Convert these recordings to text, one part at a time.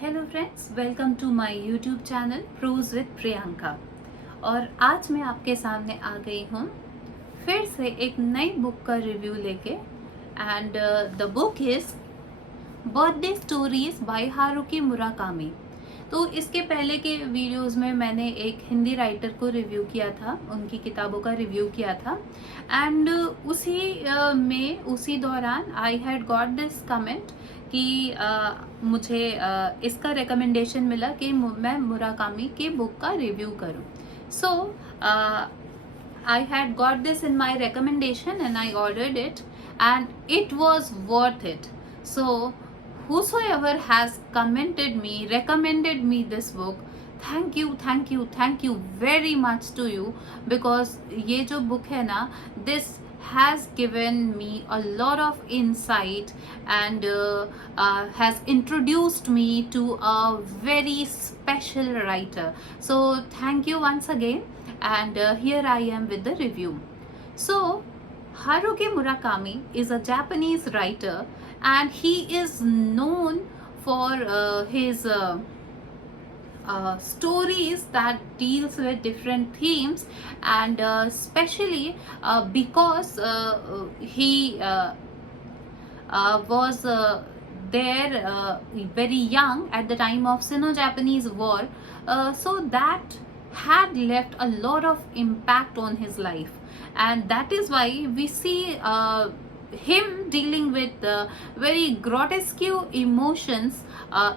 Hello friends, welcome to my YouTube channel prose with Priyanka. और आज मैं आपके सामने आ गई हूँ फिर से एक नई बुक का रिव्यू लेके। And the book is birthday stories bye Haruki Murakami. तो इसके पहले के वीडियोस में मैंने एक हिंदी राइटर को रिव्यू किया था, उनकी किताबों का रिव्यू किया था। एंड उसी दौरान I had got this comment कि मुझे इसका रिकमेंडेशन मिला कि मैं मुराकामी की बुक का रिव्यू करूं। सो I had got this in my recommendation and I ordered it, and it was worth it. So whosoever has recommended me this book, thank you very much to you, because ये जो book है ना, this has given me a lot of insight and has introduced me to a very special writer. So thank you once again, and here I am with the review. So Haruki Murakami is a Japanese writer, and he is known for his stories that deals with different themes, and especially because he was there very young at the time of Sino-Japanese War, so that had left a lot of impact on his life, and that is why we see him dealing with very grotesque emotions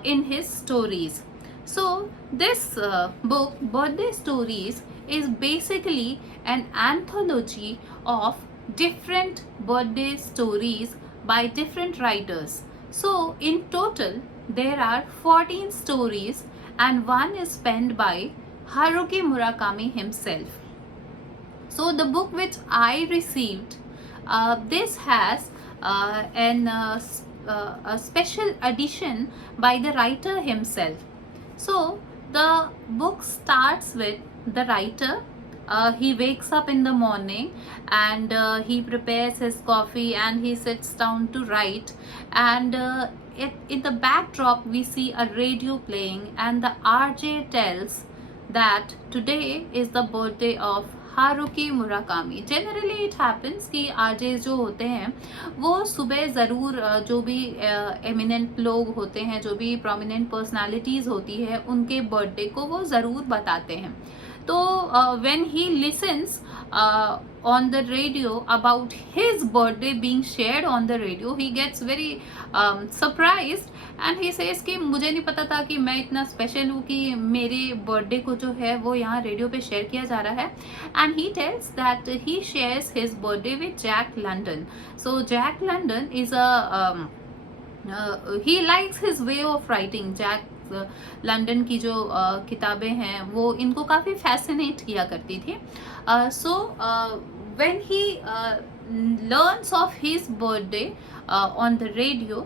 in his stories. So this book, Birthday Stories, is basically an anthology of different birthday stories by different writers. So in total there are 14 stories, and one is penned by Haruki Murakami himself. So the book which I received, this has a special edition by the writer himself. So the book starts with the writer. He wakes up in the morning, and he prepares his coffee and he sits down to write. And in the backdrop we see a radio playing, and the RJ tells that today is the birthday of Haruki Murakami. Generally it happens कि RJ जो होते हैं वो सुबह ज़रूर जो भी eminent लोग होते हैं, जो भी प्रोमिनेंट पर्सनालिटीज़ होती है, उनके बर्थडे को वो ज़रूर बताते हैं. तो when he listens on the radio about his birthday being shared on the radio, he gets very surprised, and he says कि मुझे नहीं पता था कि मैं इतना स्पेशल हूँ कि मेरे बर्थडे को जो है वो यहाँ रेडियो पे शेयर किया जा रहा है. And he tells that he shares his birthday with Jack London. So Jack London is he likes his way of writing. Jack London की जो किताबें हैं वो इनको काफ़ी फैसिनेट किया करती थी. So when he learns of his birthday on the radio,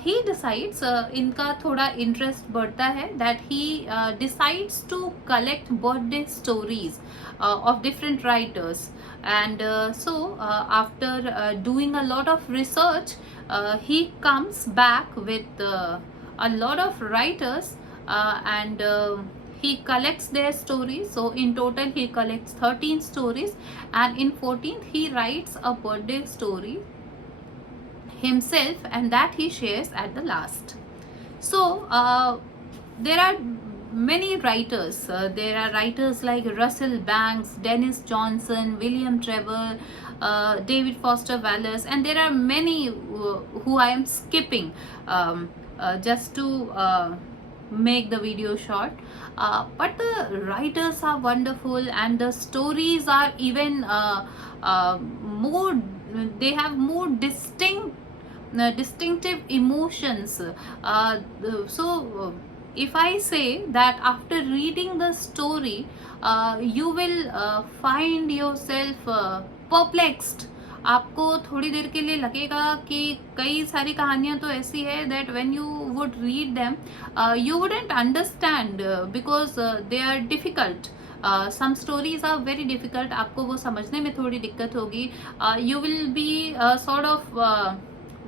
he decides, इनका थोड़ा इंटरेस्ट बढ़ता है, that he decides to collect birthday stories of different writers. And so after doing a lot of research, he comes back with a lot of writers, and he collects their stories. So in total he collects 13 stories, and in 14th he writes a birthday story himself, and that he shares at the last. So there are many writers. There are writers like Russell Banks, Dennis Johnson, William Trevor, David Foster Wallace, and there are many who I am skipping just to make the video short. But the writers are wonderful, and the stories are even more, they have more distinctive emotions. So if I say that after reading the story, you will find yourself perplexed. आपको थोड़ी देर के लिए लगेगा कि कई सारी कहानियाँ तो ऐसी है that when you would read them, you wouldn't understand because they are difficult. Some stories are very difficult. आपको वो समझने में थोड़ी दिक्कत होगी. You will be sort of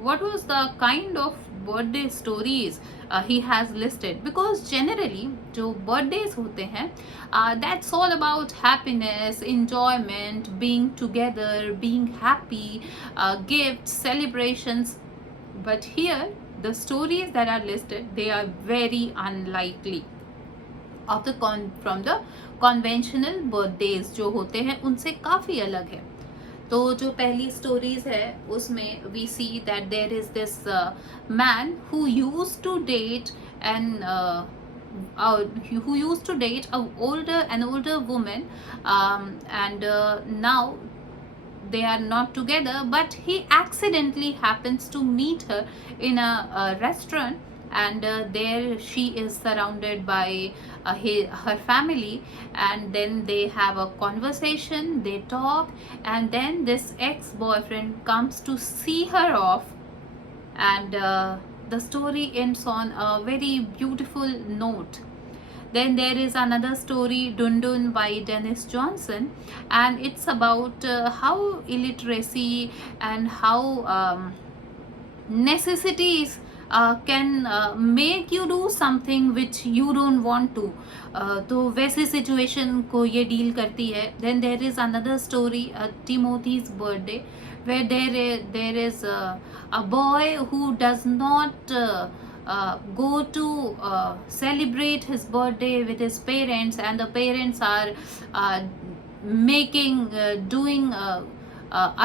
what was the kind of birthday stories he has listed, because generally जो birthdays होते हैं that's all about happiness, enjoyment, being together, being happy, gifts, celebrations. But here the stories that are listed, they are very unlikely of the from the conventional birthdays जो होते हैं उनसे काफ़ी अलग है. तो जो पहली स्टोरीज है उसमें we see that there is this man who used to date and who used to date an older woman, and now they are not together, but he accidentally happens to meet her in a restaurant, and there she is surrounded by her family, and then they have a conversation, they talk, and then this ex-boyfriend comes to see her off, and the story ends on a very beautiful note. Then there is another story, Dundun by Dennis Johnson, and it's about how illiteracy and how necessities can make you do something which you don't want to. तो वैसी situation को ये deal करती है. Then there is another story, Timothy's birthday, where there is a boy who does not go to celebrate his birthday with his parents, and the parents are doing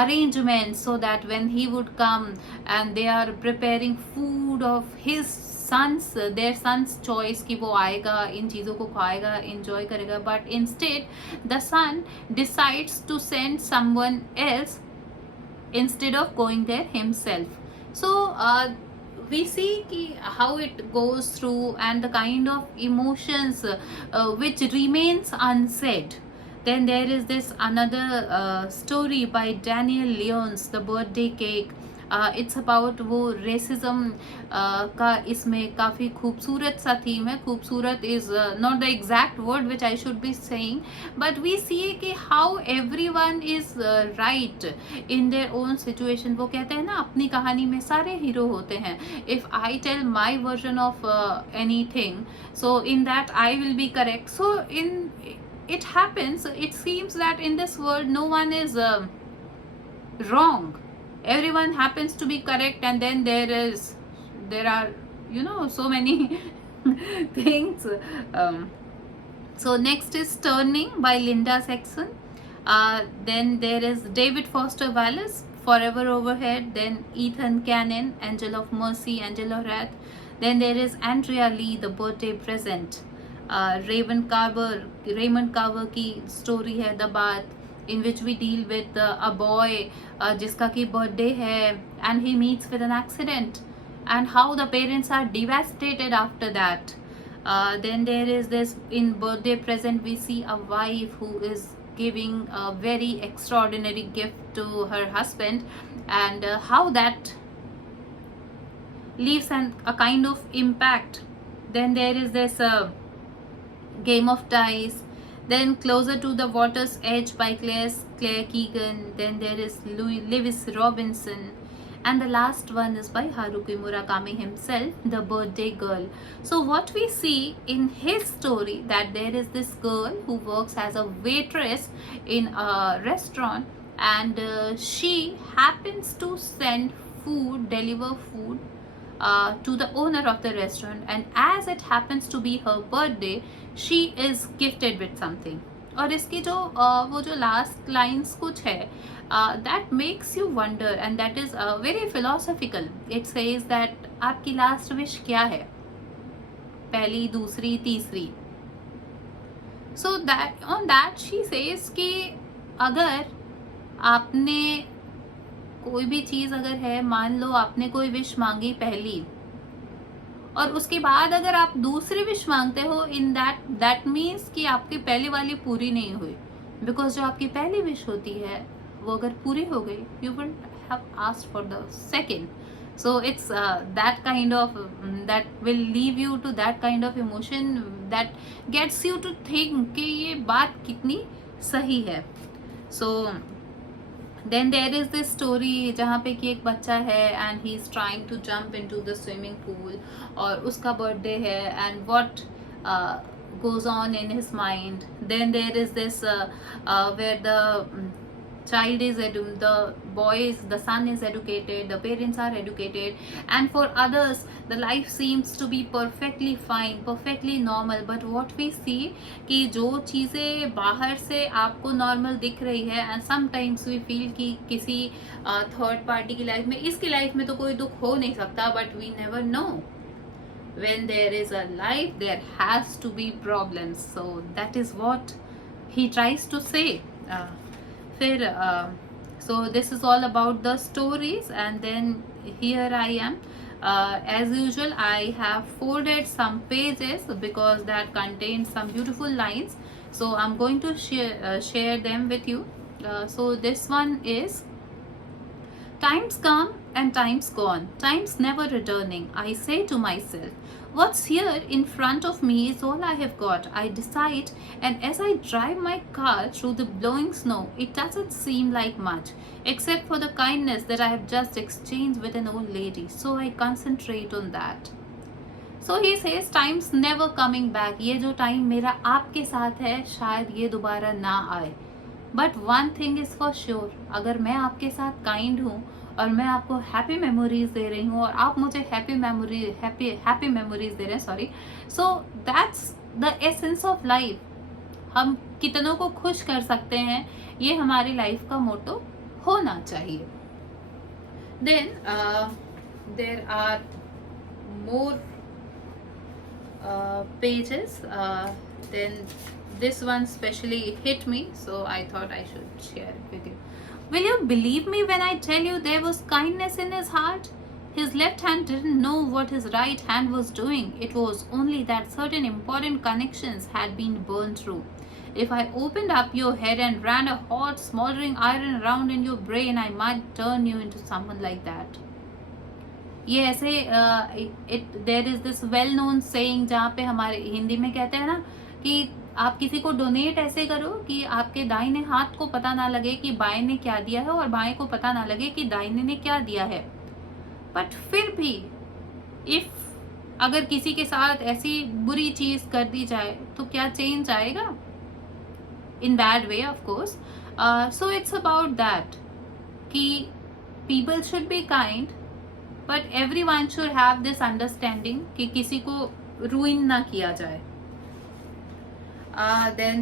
arrangements so that when he would come, and they are preparing food of his their son's choice कि वो आएगा, इन चीज़ों को खाएगा, enjoy करेगा, but instead the son decides to send someone else instead of going there himself. So we see ki how it goes through and the kind of emotions which remains unsaid. Then there is this another story by Daniel Leons, The Birthday Cake. It's about वो racism का इसमें काफ़ी खूबसूरत सा theme है. खूबसूरत is not the exact word which I should be saying, but we see कि how everyone is right in their own situation. वो कहते हैं ना, अपनी कहानी में सारे हीरो होते हैं. If I tell my version of anything, so in that I will be correct. So in it happens, it seems that in this world no one is wrong, everyone happens to be correct, and then there are so many things. So next is Turning by Linda Saxon. Then there is David Foster Wallace, Forever Overhead. Then Ethan Cannon, Angel of Mercy, Angel of Wrath. Then there is Andrea Lee, The Birthday Present. Raymond Carver की story है the बात, in which we deal with a boy जिसका की birthday है, and he meets with an accident, and how the parents are devastated after that. Then there is this, in Birthday Present we see a wife who is giving a very extraordinary gift to her husband, and how that leaves a kind of impact. Then there is this Game of Dice. Then Closer to the Water's Edge by Claire Keegan. Then there is Lewis Robinson, and the last one is by Haruki Murakami himself, The Birthday Girl. So what we see in his story, that there is this girl who works as a waitress in a restaurant, and she happens to deliver food to the owner of the restaurant, and as it happens to be her birthday, she is gifted with something. और इसकी जो वो जो last lines कुछ है, that makes you wonder, and that is very philosophical. It says that आपकी last wish क्या है, पहली, दूसरी, तीसरी. So that on that she says कि अगर आपने कोई भी चीज़ अगर है, मान लो आपने कोई विश मांगी पहली, और उसके बाद अगर आप दूसरी विश मांगते हो, इन दैट मीन्स कि आपकी पहली वाली पूरी नहीं हुई, बिकॉज जो आपकी पहली विश होती है वो अगर पूरी हो गई, you will have asked for the second. So it's that kind of that will leave you to that kind of emotion that gets you to think कि ये बात कितनी सही है. So then there is this story जहाँ पे कि एक बच्चा है and he is trying to jump into the swimming pool, और उसका बर्थडे है and what goes on in his mind. Then there is this where the child is the boy is, the son is educated, the parents are educated, and for others the life seems to be perfectly fine, perfectly normal. But what we see कि जो चीज़ें बाहर से आपको normal दिख रही है, and sometimes we feel कि किसी थर्ड पार्टी की लाइफ में, इसकी लाइफ में तो कोई दुख हो नहीं सकता, but we never know. When there is a life, there has to be problems. So that is what he tries to say. फिर so this is all about the stories, and then here I am. As usual, I have folded some pages because that contains some beautiful lines. So I'm going to share them with you. So this one is: times come and times gone, times never returning. I say to myself, what's here in front of me is all I have got. I decide, and as I drive my car through the blowing snow, it doesn't seem like much, except for the kindness that I have just exchanged with an old lady. So I concentrate on that. So he says, times never coming back. ये जो time मेरा आपके साथ है, शायद ये दोबारा ना आए. But one thing is for sure, अगर मैं आपके साथ काइंड हूँ और मैं आपको हैप्पी मेमोरीज दे रही हूँ और आप मुझे हैप्पी मेमोरीज दे रहे हैं, sorry, so that's the essence of life. हम कितनों को खुश कर सकते हैं, ये हमारी लाइफ का मोटो होना चाहिए. Then there are more pages. Then this one specially hit me, so I thought I should share it with you. Will you believe me when I tell you there was kindness in his heart? His left hand didn't know what his right hand was doing. It was only that certain important connections had been burned through. If I opened up your head and ran a hot, smoldering iron around in your brain, I might turn you into someone like that. ये ऐसे there is this well known saying जहाँ पे हमारे हिंदी में कहते हैं ना कि आप किसी को डोनेट ऐसे करो कि आपके दाहिने हाथ को पता ना लगे कि बाएं ने क्या दिया है और बाएं को पता ना लगे कि दाहिने ने क्या दिया है. बट फिर भी इफ अगर किसी के साथ ऐसी बुरी चीज कर दी जाए तो क्या चेंज आएगा? In bad way of course. So it's about that कि people should be kind, but everyone should have this understanding कि किसी को रुइन ना किया जाए. Then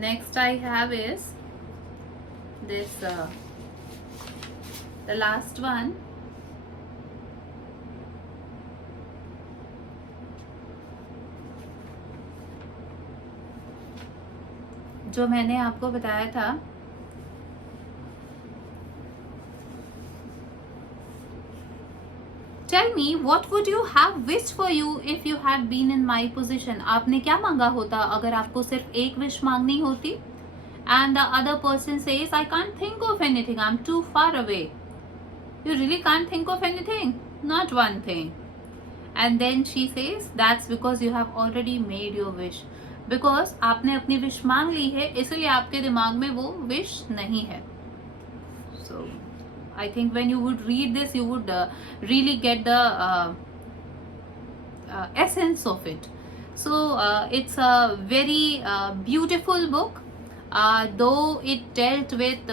next I have is this the last one. जो मैंने आपको बताया था Tell me, what would you have wished for you if you had been in my position? आपने क्या मांगा होता अगर आपको सिर्फ एक विश मांगनी होती? And the other person says, I can't think of anything. I'm too far away. You really can't think of anything? Not one thing. And then she says, that's because you have already made your wish. Because आपने अपनी wish मांग ली है, इसलिए आपके दिमाग में वो wish नहीं है. So I think when you would read this, you would really get the essence of it. So it's a very beautiful book, though it dealt with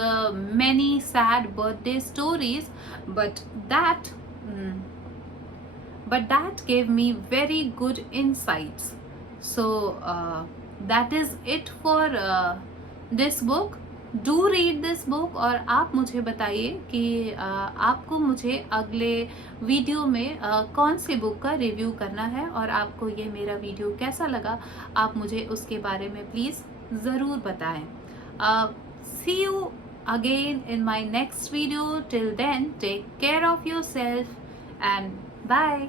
many sad birthday stories, but that gave me very good insights. So that is it for this book. Do read this book. और आप मुझे बताइए कि आपको मुझे अगले video में कौन सी बुक का रिव्यू करना है और आपको ये मेरा वीडियो कैसा लगा, आप मुझे उसके बारे में प्लीज़ ज़रूर बताएं. See you again in my next video. Till then take care of yourself and bye.